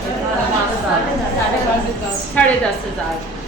10,500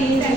3,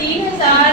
3,000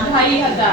2,500।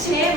6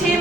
6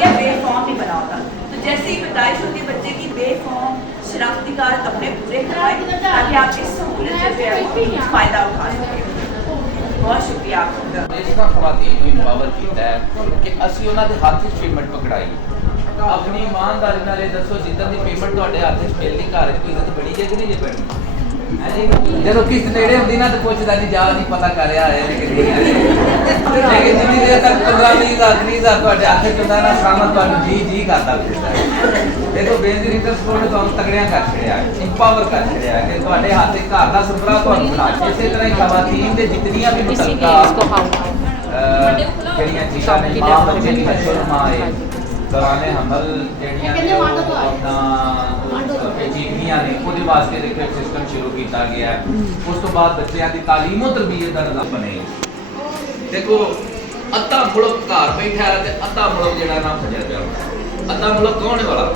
یا بے فارم نہیں بنا ہوتا. تو جیسے ہی پیدائش ہوتی ہے بچے کی بے فارم شناختی کارڈ اپنے پورے کروائیں تاکہ آپ اس سہولت سے جو ہے وہ فائدہ اٹھا سکیں. بہت شکریہ آپ کا. اس کا خواتین کو امپاور کیتا ہے کہ اسی انہاں دے ہاتھ وچ پیمنٹ پکڑائی. اپنی ایمانداری نال دسو جدن دی پیمنٹ تواڈے ہاتھ وچ ملنی گھر وچ عزت بڑی جے کہ نہیں جے پڑنی. جدو کس نیڑے ہوندی نا تو پوچھدا نہیں جا نہیں پتہ کر رہا ہے لیکن جنی دیر تک 15,000 تواڈے ہاتھ وچ ہوندا نا سامت تانوں جی کردا پھردا ہے. دیکھو بینظیر انٹرسکول نے تانوں تگڑیاں کر چھڑیا ہے, امپاور کر چھڑیا ہے کہ تواڈے ہاتھ وچ گھر دا سربراہ تانوں بنا کے اسی طرح ہی خواتین دے جتنیاں بھی متعلقہ جڑیاں چیزاں نے ماں بچے دی نشوونما ہے دوران حمل جڑیاں اپنا پیچیدگیاں نے وہ واسطے دیکھو ایک سسٹم شروع کیتا گیا ہے. اس تو بعد بچیاں دی تعلیم و تربیت دا نظام بنے. دیکھو ادھا ملک گھر بیٹھا ہے تے ادھا ملک جڑا نا بھجیا پیا ہوتا ہے. ادھا ملک کون ہے والا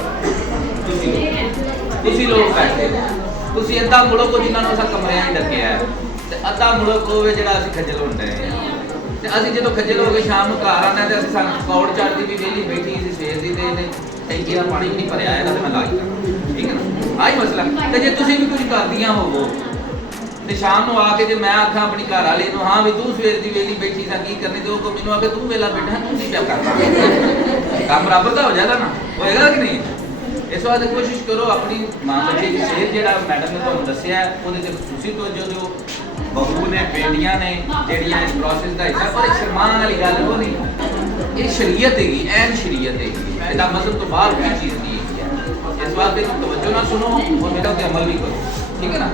تسی لوگ بیٹھے ہو. تسی ادھا ملک کو جنہاں نوں اساں کمریاں وچ ڈکیا ہے تے ادھا ملک ہوے جڑا اسی کھجل ہوندے ہیں. تے اسی جدوں کھجل ہو کے شام نوں گھر آنا تے اسی سان پکوڑ چڑھدی بھی ویلی بیٹھی سی سویر دی تے ٹینکی دا پانی نہیں بھریا ہے تے میں لا کے ٹھیک ہے نا. آہی مسئلہ. تے جے تسی بھی کچھ کردیاں ہوو تے شام نوں آ کے جے میں آکھاں اپنی گھر والی نوں ہاں بھی تو سویر دی ویلی بیٹھی سا کی کرنی تے او کو مینوں آ کے تو ویلا بیٹھا تو کی پیا کرنا کام برابر دا ہو جاتا نا ہوئے گا کہ نہیں. اس واسطے کوشش کرو اپنی ماں بچے کی صحت جہاں میڈم نے تمہیں دسیا ہے وہ خصوصی توجہ دو. بہو نے بیٹیاں نے جہاں اس پروسیس کا حصہ پر شرمان والی گل وہ نہیں. یہ شریعت ہے گی این شریعت ہے گی یہ مذہب تو باہر کوئی چیز نہیں ہے. اس واسطے توجہ نہ سنو اور میرا تے عمل بھی کرو ٹھیک ہے نا.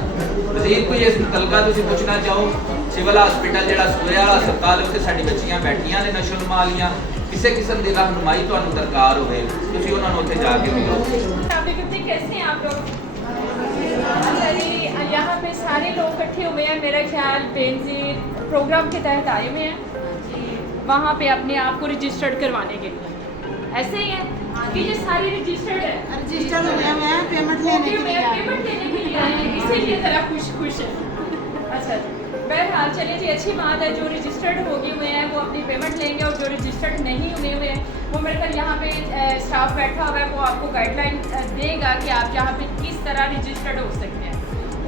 مزید کوئی اس متعلقہ تسی پوچھنا چاہو سول ہاسپٹل جہاں سوریا والا ہسپتال ہے ساری بچیاں بیٹھیاں نے نشو نما والیاں کسی قسم کی رہنمائی تمہیں درکار ہوئے تھی انہوں نے اتنے جا کے ملو. کیسے ہیں آپ لوگ؟ یہاں پہ سارے لوگ اکٹھے ہوئے ہیں میرا خیال بینظیر پروگرام کے تحت آئے ہوئے ہیں وہاں پہ اپنے آپ کو رجسٹرڈ کروانے کے لیے. ایسے ہی ہے کہ یہ ساری رجسٹرڈ ہے رجسٹر ہوئے ہیں پیمنٹ لینے کے لیے آئے ہیں اسی لیے ذرا خوش ہے. اچھا جی بہرحال چلیے جی اچھی بات ہے. جو رجسٹرڈ ہو گئے ہوئے ہیں وہ اپنی پیمنٹ لیں گے اور جو رجسٹرڈ نہیں ہوئے ہیں وہ مل کر یہاں پہ اسٹاف بیٹھا ہوا ہے وہ آپ کو گائیڈ لائن دے گا کہ آپ یہاں پہ کس طرح رجسٹرڈ ہو سکتے ہیں.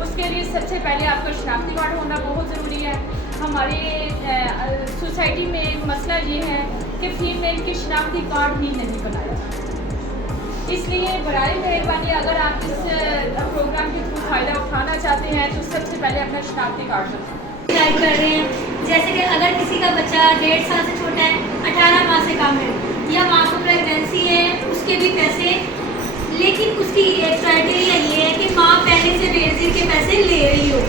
اس کے لیے سب سے پہلے آپ کا شناختی کارڈ ہونا بہت ضروری ہے. ہماری سوسائٹی میں مسئلہ یہ ہے کہ فیمیل کے شناختی کارڈ بھی نہیں بنایا جاتا. اس لیے برائے مہربانی اگر آپ اس پروگرام کے تھرو فائدہ اٹھانا چاہتے ہیں تو سب سے پہلے اپنا شناختی کارڈ بنائیں. کر رہے ہیں جیسے کہ اگر کسی کا بچہ 1.5 سال سے چھوٹا ہے 18 ماہ سے کم ہے یا ماں کو پریگنینسی ہے اس کے بھی پیسے. لیکن اس کی ایک کرائٹیریا یہ ہے کہ ماں پہلے سے بینظیر کے پیسے لے رہی ہو.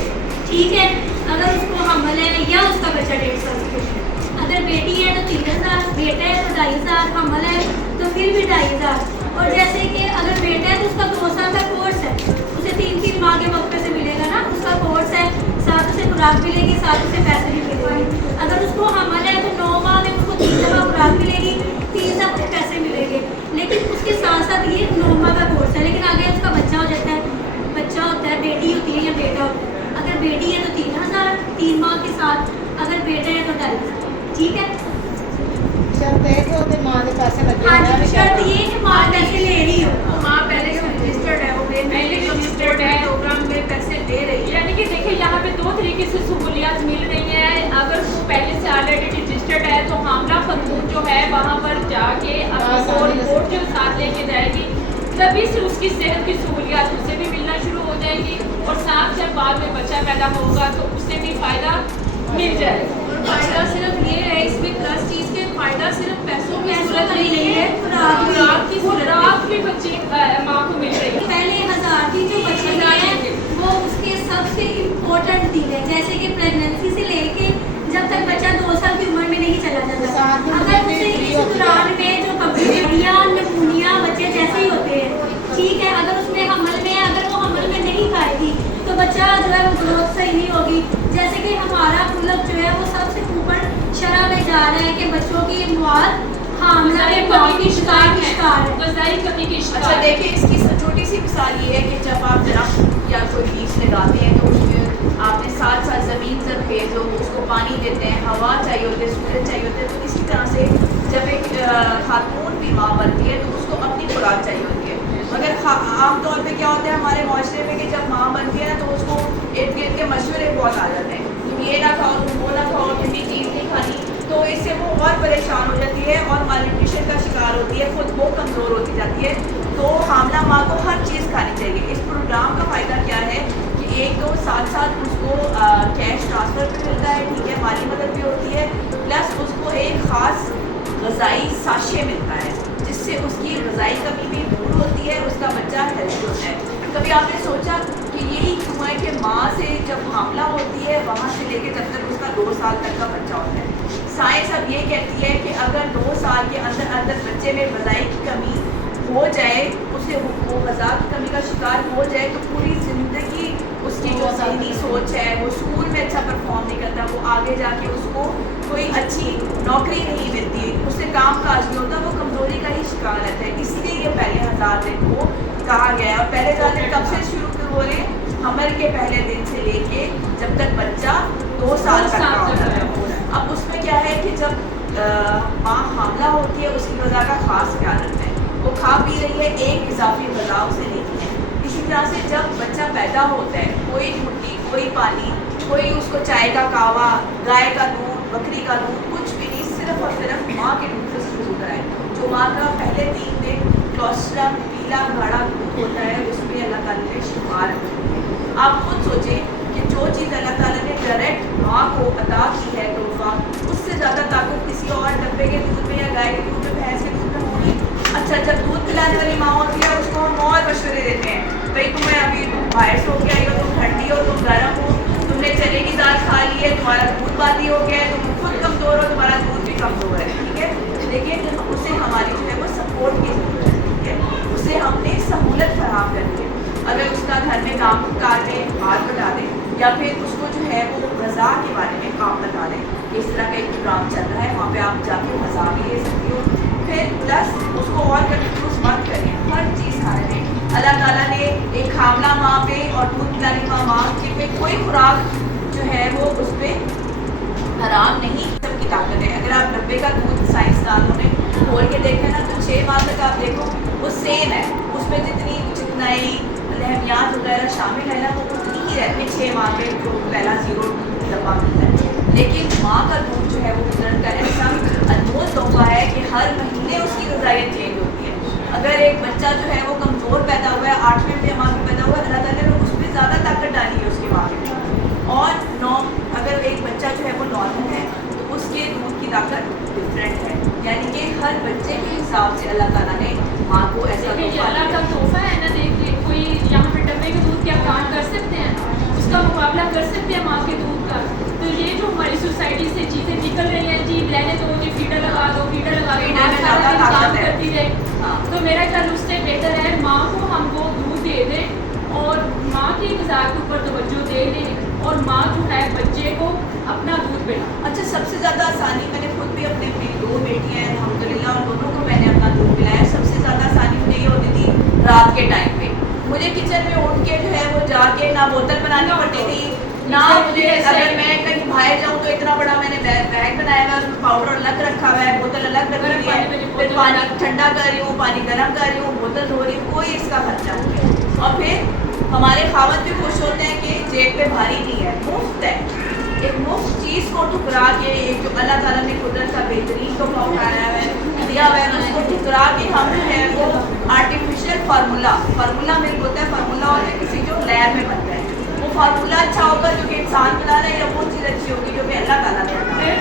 ٹھیک ہے اگر اس کو حمل ہے یا اس کا بچہ 1.5 سال سے چھوٹا ہے. اگر بیٹی ہے تو 3,000 بیٹا ہے تو 2,500 حمل ہے تو پھر بھی 2,500. اور جیسے کہ اگر بیٹا ہے تو اس کا 2 سال کا کورس ہے اسے 3 ماہ کے وقت سے ملے گا نا. اس کا کورس ہے ساتھ اسے خوراک ملے گی ساتھ اسے پیسے بھی ملے گی. اگر اس کو حمل ہے تو 9 ماہ میں اس کو 3 دفعہ خوراک ملے گی 3 دفعہ پیسے ملیں گے. لیکن اس کے ساتھ ساتھ یہ 9 ماہ کا کورس ہے. لیکن اگر اس کا بچہ ہو جاتا ہے بچہ ہوتا ہے بیٹی ہوتی ہے یا بیٹا ہوتا ہے اگر بیٹی ہے تو 3,000 3 ماہ کے ساتھ اگر بیٹا ہے تو 2,500. ٹھیک ہے شرط ہے کہ وہ ماں کے پیسے لگے ہاں جی شرط یہ کہ ماں پیسے لے رہی ہو. ماں پہلے سے رجسٹرڈ ہے وہ پہلے رجسٹرڈ ہے پروگرام میں پیسے دے رہی ہے. یعنی کہ دیکھیں یہاں پہ 2 طریقے سے سہولیات مل رہی ہیں. اگر وہ پہلے سے آلریڈی رجسٹرڈ ہے تو حاملہ خاتون جو ہے وہاں پر جا کے اپنا رپورٹ جو ساتھ لے کے جائے گی تبھی سے اس کی صحت کی سہولیات اسے بھی ملنا شروع ہو جائیں گی اور ساتھ جب بعد میں بچہ پیدا ہوگا تو اسے بھی فائدہ مل جائے گا. اور فائدہ صرف یہ ہے اس میں پلس چیز کے فائدہ صرف پیسوں کی صورت نہیں ہے خوراک کی خوراک بھی بچے ماں کو مل رہی ہے. پہلے 1,000 کی جو بچے ہیں وہ اس کے سب سے امپورٹنٹ دن ہے. جیسے کہ پریگنینسی سے لے کے جب تک بچہ 2 سال کی عمر میں نہیں چلا جاتا اگر اسے اس دوران میں جو کمزوریاں نمونیا بچے جیسے ہی ہوتے ہیں ٹھیک ہے اگر اس میں حمل میں اگر وہ حمل میں نہیں کھائے گی تو بچہ جو ہے وہ گروتھ صحیح نہیں ہوگی. جیسے کہ ہمارا ملک جو ہے وہ سب سے اوپر شرح میں جا رہا ہے کہ بچوں کی مواد حاملہ میں کافی شکار ہے غذائی کمی کی اچھا شکار. دیکھیں اس کی چھوٹی سی مثال یہ ہے کہ جب آپ درخت یا کوئی بیج لگاتے ہیں تو اس میں آپ نے ساتھ ساتھ زمین زرخیز ہو اس کو پانی دیتے ہیں ہوا چاہیے ہوتے ہیں سورج چاہیے ہوتے ہیں. تو اسی طرح سے جب ایک خاتون عام طور پہ کیا ہوتا ہے ہمارے معاشرے میں کہ جب ماں بنتی ہے نا تو اس کو ارد گرد کے مشورے بہت آ جاتے ہیں، تم یہ نہ کھاؤ، تم وہ نہ کھاؤ، ٹھنڈی چیز نہیں کھانی، تو اس سے وہ اور پریشان ہو جاتی ہے اور مال نیوٹریشن کا شکار ہوتی ہے، خود وہ کمزور ہوتی جاتی ہے. تو حاملہ ماں کو ہر چیز کھانی چاہیے. اس پروگرام کا فائدہ کیا ہے کہ ایک تو ساتھ ساتھ اس کو کیش ٹرانسفر بھی ملتا ہے، ٹھیک ہے، مالی مدد بھی ہوتی ہے، پلس اس کو ایک خاص غذائی ساشے ملتا ہے جس سے اس کی غذائی کمی بھی دور ہوتی ہے، اس کا بچہ ہیلتھی ہوتا ہے. کبھی آپ نے سوچا کہ یہی کیوں ہے کہ ماں سے جب حاملہ ہوتی ہے وہاں سے لے کے جب تک اس کا 2 سال تک کا بچہ ہوتا ہے، سائنس اب یہ کہتی ہے کہ اگر 2 سال کے اندر اندر بچے میں غذائی کی کمی ہو جائے، اسے وہ غذا کی کمی کا شکار ہو جائے تو پوری زندگی اس کی جو ذہنی سوچ ہے، وہ اسکول میں اچھا پرفارم نہیں کرتا، وہ آگے جا کے اس کو کوئی اچھی نوکری نہیں ملتی، اس سے کام کاج نہیں ہوتا، وہ کمزوری کا ہی شکار رہتا ہے. اس لیے یہ پہلے 1000 دن کو کہا گیا ہے. اور پہلے 1000 دن کب سے شروع ہو رہے ہیں؟ حمل کے پہلے دن سے لے کے جب تک بچہ 2 سال تک کا ہوتا ہے. اب اس میں کیا ہے کہ جب ماں حاملہ ہوتی ہے اس کی غذا کا خاص خیال رکھنا ہے، وہ کھا پی رہی ہے، ایک اضافی غذا اسے لینی ہے. اسی طرح سے جب بچہ پیدا ہوتا ہے کوئی روٹی، کوئی پانی، کوئی اس کو چائے کا کہوا، گائے کا دودھ، بکری کا دودھ، کچھ بھی نہیں، صرف اور صرف ماں کے دودھ سے شروع کرائے. جو ماں کا پہلے 3 دن کلوسٹرم پیلا گاڑھا دودھ ہوتا ہے اس میں اللہ تعالیٰ نے شفا رکھی ہے. آپ خود سوچیں کہ جو چیز اللہ تعالیٰ نے ڈائریکٹ ماں کو عطا کی ہے تحفہ، اس سے زیادہ طاقت کسی اور ڈبے کے دودھ میں یا گائے کے دودھ میں، بھینس کے دودھ میں ہوگی. اچھا جب دودھ پلانے والی ماں ہوتی ہے اس کو ہم اور مشورے دیتے ہیں، بھائی تمہیں ابھی تم باہر سے ہو کے آئی ہو، تم ٹھنڈی ہو، تم گرم ہو، تم نے چنے کی دال کھا لی ہے، تمہارا دودھ باتی ہو گیا ہے، تم خود کمزور ہو، تمہارا دودھ بھی کمزور ہے، ٹھیک ہے، لیکن اسے ہماری جو ہے وہ سپورٹ کی ضرورت ہے، ٹھیک ہے، اسے ہم نے سہولت فراہم کرنی ہے. اگر اس کا گھر میں کام کاٹ دیں، ہاتھ بتا دیں، یا پھر اس کو جو ہے وہ غذا کے بارے میں کام بتا دیں. اس طرح کا ایک پروگرام چل رہا ہے، وہاں پہ آپ جا کے غذا بھی لے سکتی ہو. پھر پلس اس کو اور کنفیوز مت کریں، ہر چیز کھانے میں اللہ تعالیٰ نے ایک حاملہ ماں پہ اور دودھ پلانے والی ماں کے پہ کوئی خوراک جو ہے وہ اس پہ حرام نہیں. سب کی طاقت ہے. اگر آپ ڈبے کا دودھ سائنسدانوں نے کھول کے دیکھیں نا تو 6 ماہ تک آپ دیکھو وہ سیم ہے، اس میں جتنی چکنائی لہمیات وغیرہ شامل ہے نا وہ اتنی ہی رہتی ہے 6 ماہ میں جو پہلا 0 ڈبہ ملتا ہے. لیکن ماں کا دودھ جو ہے وہ قدرت کا ایسا انمول تحفہ ہے کہ ہر مہینے اس کی غذائیت چینج ہوتی ہے. اگر ایک بچہ جو ہے وہ کمزور پیدا ہوا ہے، 8ویں مہینے ماں میں پیدا ہوا ہے، اللہ تعالیٰ نے اس پہ زیادہ طاقت ڈالی ہے اس کے ماں میں. اور اگر ایک بچہ جو ہے وہ نارمل ہے تو اس کے دودھ کی طاقت ڈفرینٹ ہے. یعنی کہ ہر بچے کے حساب سے اللہ تعالیٰ نے ماں کو ایسا اللہ کا تحفہ ہے نا. دیکھیے کوئی یہاں پہ ڈبے کے دودھ کیا کام کر سکتے ہیں، اس کا مقابلہ کر سکتے ہیں ماں کے دودھ کا. تو یہ جو ہماری سوسائٹی سے چیزیں نکل رہی ہیں، جی رہنے دو، جی فیڈر لگا دو، فیڈر لگا دو، ماں سارا دن کام کرتی رہے. تو میرا خیال اس سے بہتر ہے ماں کو ہم وہ دودھ دے دیں اور ماں کی غذا کے اوپر توجہ دے دیں اور ماں جو ہے بچے کو اپنا دودھ پلا. اچھا سب سے زیادہ آسانی میں نے خود بھی اپنے 2 بیٹیاں ہیں الحمدللہ اور دونوں کو میں نے اپنا دودھ پلایا. سب سے زیادہ آسانی مجھے یہ ہوتی تھی رات کے ٹائم پہ، مجھے کچن میں اٹھ کے جو ہے وہ جا کے نہ بوتل بنانی پڑتی تھی، نہ مجھے اگر میں کہیں باہر جاؤں تو اتنا بڑا میں نے بیگ بنایا ہوا ہے، اس میں پاؤڈر الگ رکھا ہوا ہے، بوتل الگ رکھی ہے، پھر پانی ٹھنڈا کر رہی ہوں، پانی گرم کر رہی ہوں، بوتل دھو رہی ہوں، کوئی اس کا خرچہ نہیں ہے. اور پھر ہمارے خاوند بھی خوش ہوتے ہیں کہ جیب پہ بھاری نہیں ہے، مفت ہے. ایک مفت چیز کو ٹھکرا کے، ایک جو اللہ تعالیٰ نے قدرت کا بہترین تحفہ اٹھایا ہے دیا ہوا ہے، اس کو ٹھکرا کے ہم جو ہے وہ آرٹیفیشیل فارمولا ملک ہوتا ہے، فارمولا ہوتا ہے کسی جو لیب میں بنتا ہے، وہ فارمولا اچھا ہوگا جو کہ انسان بنا رہا ہے یا وہ چیز اچھی ہوگی جو کہ اللہ تعالیٰ نے بنایا.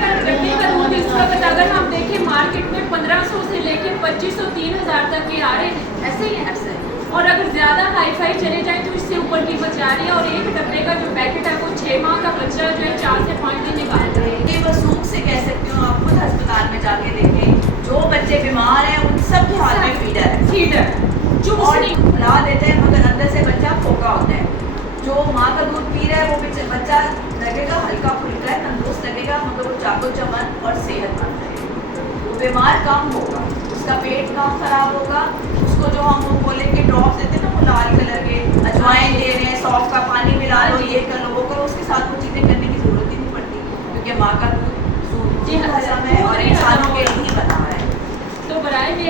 اگر ہم دیکھیں مارکیٹ میں 1500 سے لے کے 2500 3000 تک کے آ رہے ہیں، ایسے ہی ایسے اور اگر زیادہ ہائی فائی چلے جائیں تو اس سے اوپر کی بچا رہی ہے. اور ایک ڈبے کا جو پیکٹ ہے وہ 6 ماہ کا بچہ جو ہے 4 سے 5 دن نکال رہے ہیں. یہ وثوق سے کہہ سکتی ہوں، آپ خود ہسپتال میں جا کے دیکھیں جو بچے بیمار ہیں ان سب کے ہاتھ میں فیڈر ہے، جو اور پلا دیتے ہیں مگر اندر سے بچہ پھوکا ہوتا ہے. جو ماں کا دودھ پی رہا ہے وہ بچہ لگے گا ہلکا پھلکا ہے، تندرست لگے گا، مگر وہ چاقو چمن اور صحت مند رہے گا. وہ بیمار کم ہوگا، اس کا پیٹ کم خراب ہوگا. اس کو جو ہم وہ بولیں کہ ڈراپس دیتے ہیں نا وہ لال کلر کے، اجوائن دے رہے ہیں، سونف کا پانی ملا لو، یہ کر لو وہ کرو، اس کے ساتھ وہ چیزیں کرنے کی ضرورت ہی نہیں پڑتی کیونکہ ماں کا دودھ جی ہے اور انسانوں کے لیے ہی بنا ہے. تو برائے